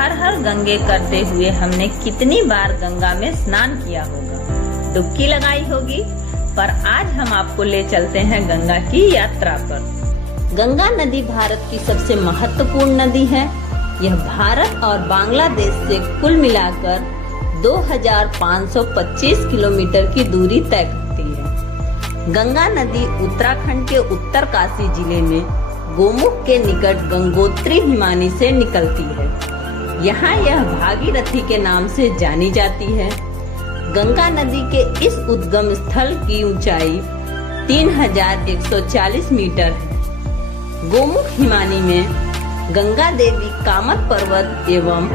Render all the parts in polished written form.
हर हर गंगे करते हुए हमने कितनी बार गंगा में स्नान किया होगा, डुबकी लगाई होगी। पर आज हम आपको ले चलते हैं गंगा की यात्रा पर। गंगा नदी भारत की सबसे महत्वपूर्ण नदी है। यह भारत और बांग्लादेश से कुल मिलाकर 2525 किलोमीटर की दूरी तय करती है। गंगा नदी उत्तराखंड के उत्तरकाशी जिले में गोमुख के निकट गंगोत्री हिमानी से निकलती है। यहाँ यह भागीरथी के नाम से जानी जाती है। गंगा नदी के इस उद्गम स्थल की ऊंचाई 3140 मीटर है। गोमुख हिमानी में गंगा देवी कामत पर्वत एवं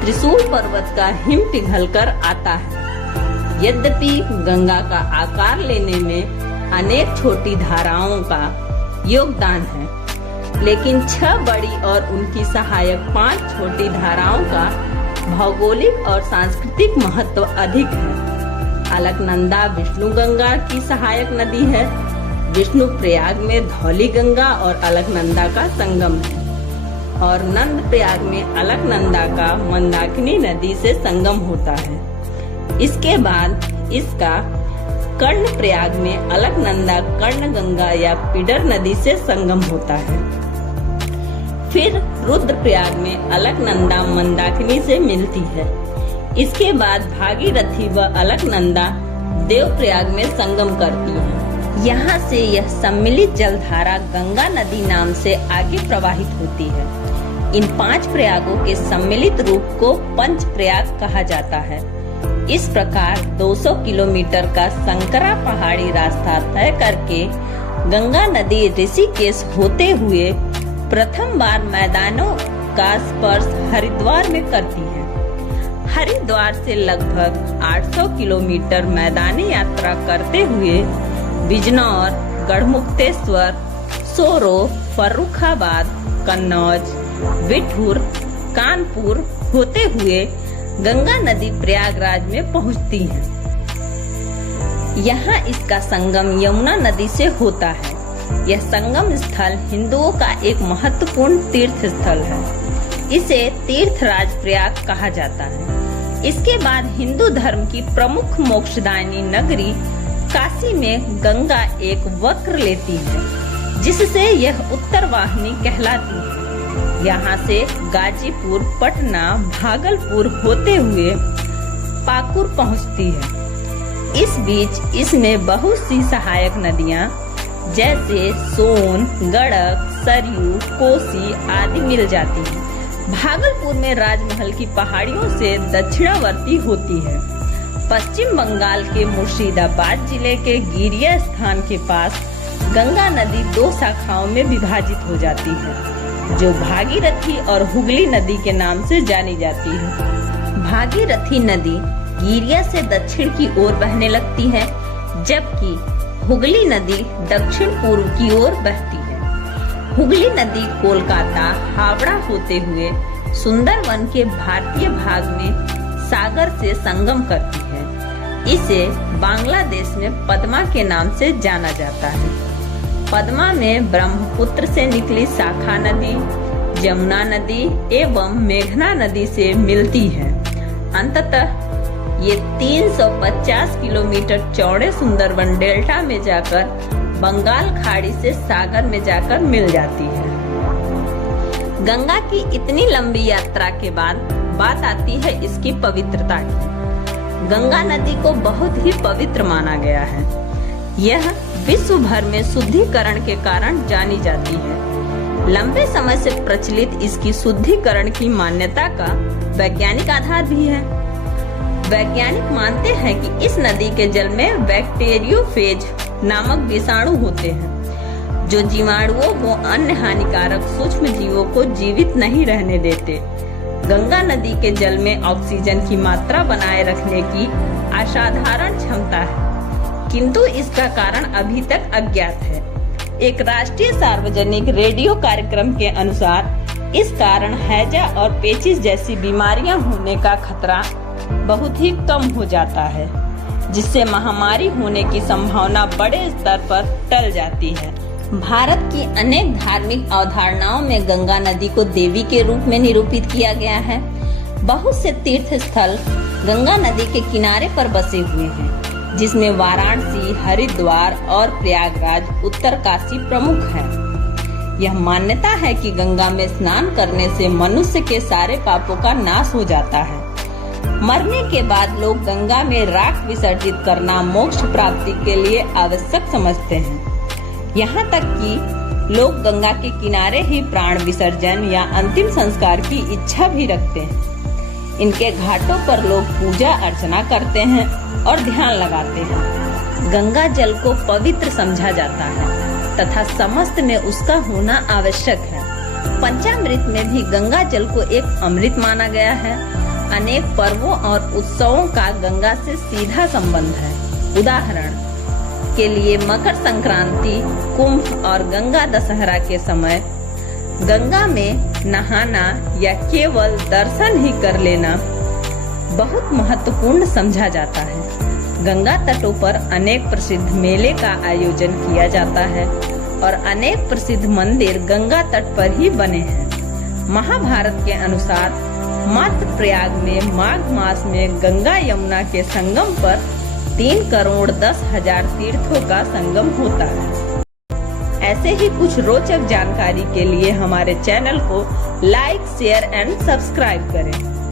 त्रिशूल पर्वत का हिम पिघलकर आता है। यद्यपि गंगा का आकार लेने में अनेक छोटी धाराओं का योगदान है, लेकिन 6 बड़ी और उनकी सहायक 5 छोटी धाराओं का भौगोलिक और सांस्कृतिक महत्व अधिक है। अलकनंदा विष्णु गंगा की सहायक नदी है। विष्णु प्रयाग में धौली गंगा और अलकनंदा का संगम है और नंद प्रयाग में अलकनंदा का मंदाकिनी नदी से संगम होता है। इसके बाद इसका कर्ण प्रयाग में अलकनंदा कर्ण गंगा या पिडर नदी से संगम होता है। फिर रुद्रप्रयाग में अलकनंदा मंदाकिनी से मिलती है। इसके बाद भागीरथी व अलकनंदा देवप्रयाग में संगम करती है। यहाँ से यह सम्मिलित जलधारा गंगा नदी नाम से आगे प्रवाहित होती है। इन 5 प्रयागों के सम्मिलित रूप को पंच प्रयाग कहा जाता है। इस प्रकार 200 किलोमीटर का संकरा पहाड़ी रास्ता तय करके गंगा नदी ऋषिकेश होते हुए प्रथम बार मैदानों का स्पर्श हरिद्वार में करती है। हरिद्वार से लगभग 800 किलोमीटर मैदानी यात्रा करते हुए बिजनौर, गढ़मुक्तेश्वर, सोरो, फर्रुखाबाद, कन्नौज, बिठूर, कानपुर होते हुए गंगा नदी प्रयागराज में पहुंचती है। यहाँ इसका संगम यमुना नदी से होता है। यह संगम स्थल हिंदुओं का एक महत्वपूर्ण तीर्थ स्थल है। इसे तीर्थराज प्रयाग कहा जाता है। इसके बाद हिंदू धर्म की प्रमुख मोक्षदायिनी नगरी काशी में गंगा एक वक्र लेती है, जिससे यह उत्तर वाहिनी कहलाती है। यहाँ से गाजीपुर, पटना, भागलपुर होते हुए पाकुर पहुँचती है। इस बीच इसमें बहुत सी सहायक नदियाँ जैसे सोन, गड़क, सरयू, कोसी आदि मिल जाती है। भागलपुर में राजमहल की पहाड़ियों से दक्षिणावर्ती होती है। पश्चिम बंगाल के मुर्शिदाबाद जिले के गिरिया स्थान के पास गंगा नदी 2 शाखाओं में विभाजित हो जाती है, जो भागीरथी और हुगली नदी के नाम से जानी जाती है। भागीरथी नदी गिरिया से दक्षिण की ओर बहने लगती है, जबकि हुगली नदी दक्षिण पूर्व की ओर बहती है। हुगली नदी कोलकाता, हावड़ा होते हुए सुंदरवन के भारतीय भाग में सागर से संगम करती है। इसे बांग्लादेश में पद्मा के नाम से जाना जाता है। पद्मा में ब्रह्मपुत्र से निकली शाखा नदी जमुना नदी एवं मेघना नदी से मिलती है। अंततः ये 350 किलोमीटर चौड़े सुंदरवन डेल्टा में जाकर बंगाल खाड़ी से सागर में जाकर मिल जाती है। गंगा की इतनी लंबी यात्रा के बाद बात आती है इसकी पवित्रता की। गंगा नदी को बहुत ही पवित्र माना गया है। यह विश्व भर में शुद्धिकरण के कारण जानी जाती है। लंबे समय से प्रचलित इसकी शुद्धिकरण की मान्यता का वैज्ञानिक आधार भी है। वैज्ञानिक मानते हैं कि इस नदी के जल में बैक्टीरियोफेज नामक विषाणु होते हैं, जो जीवाणुओं व अन्य हानिकारक सूक्ष्म जीवों को जीवित नहीं रहने देते। गंगा नदी के जल में ऑक्सीजन की मात्रा बनाए रखने की असाधारण क्षमता है, किंतु इसका कारण अभी तक अज्ञात है। एक राष्ट्रीय सार्वजनिक रेडियो कार्यक्रम के अनुसार इस कारण हैजा और पेचिश जैसी बीमारियां होने का खतरा बहुत ही कम हो जाता है, जिससे महामारी होने की संभावना बड़े स्तर पर टल जाती है। भारत की अनेक धार्मिक अवधारणाओं में गंगा नदी को देवी के रूप में निरूपित किया गया है। बहुत से तीर्थ स्थल गंगा नदी के किनारे पर बसे हुए हैं, जिसमें वाराणसी, हरिद्वार और प्रयागराज उत्तरकाशी प्रमुख है। यह मान्यता है कि गंगा में स्नान करने से मनुष्य के सारे पापों का नाश हो जाता है। मरने के बाद लोग गंगा में राख विसर्जित करना मोक्ष प्राप्ति के लिए आवश्यक समझते हैं। यहाँ तक कि लोग गंगा के किनारे ही प्राण विसर्जन या अंतिम संस्कार की इच्छा भी रखते हैं। इनके घाटों पर लोग पूजा अर्चना करते हैं और ध्यान लगाते हैं। गंगा जल को पवित्र समझा जाता है तथा समस्त में उसका होना आवश्यक है। पंचामृत में भी गंगा जल को एक अमृत माना गया है। अनेक पर्वों और उत्सवों का गंगा से सीधा संबंध है। उदाहरण के लिए मकर संक्रांति, कुंभ और गंगा दशहरा के समय गंगा में नहाना या केवल दर्शन ही कर लेना बहुत महत्वपूर्ण समझा जाता है। गंगा तटों पर अनेक प्रसिद्ध मेले का आयोजन किया जाता है और अनेक प्रसिद्ध मंदिर गंगा तट पर ही बने हैं। महाभारत के अनुसार मात्र प्रयाग में माघ मास में गंगा यमुना के संगम पर 3,10,00,000 तीर्थों का संगम होता है। ऐसे ही कुछ रोचक जानकारी के लिए हमारे चैनल को लाइक, शेयर एंड सब्सक्राइब करें।